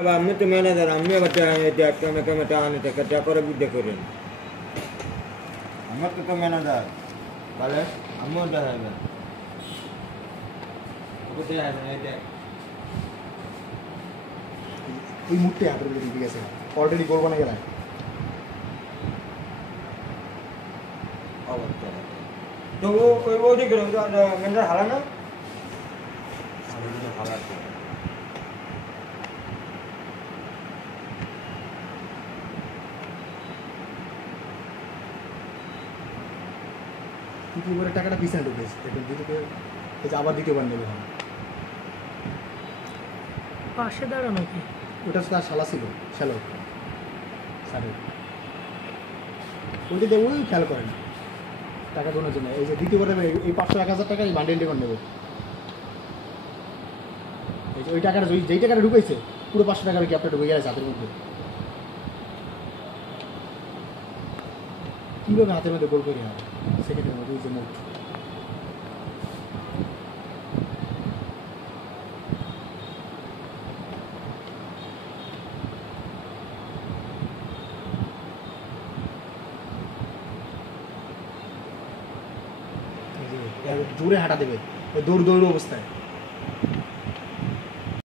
আমি তো ম্যানেজার, আমি আবার কেমন আনে টাকা করে বুঝতে করেন। আমার তো ম্যানেজার, তাহলে আমিও দেখাবেন। এই মুহূর্তে হাতের ভিতরে ঢুকে গেছে, অলরেডি গোল বানিয়ে গেলাম। তো ওই দিকে ম্যানেজার হারা না হারা দ্বিতীয়বারের টাকাটা পিছনে ঢুকেছে, দেখুন আবার দ্বিতীয়বার নেবে হবে। পাশে দাঁড়ানো কি ওটা তার শালা ছিল, শ্যালো স্যারের ওইটা দেবো, খেয়াল করে না টাকা গোনার জন্য। এই যে দ্বিতীয়বার নেবে, এই 500-1000 টাকা এই বান্ডেল টেকন নেবে। এই যে ওই টাকাটা যেই টাকাটা ঢুকেছে পুরো 500 টাকার কি আপনার ঢুকে গেছে হাতের মধ্যে। কীভাবে হাতের মধ্যে গোল করে হবে সেকেন্ডের মধ্যে, ওই যে মোট জোরে হাঁটা দেবে দৌড় অবস্থায়।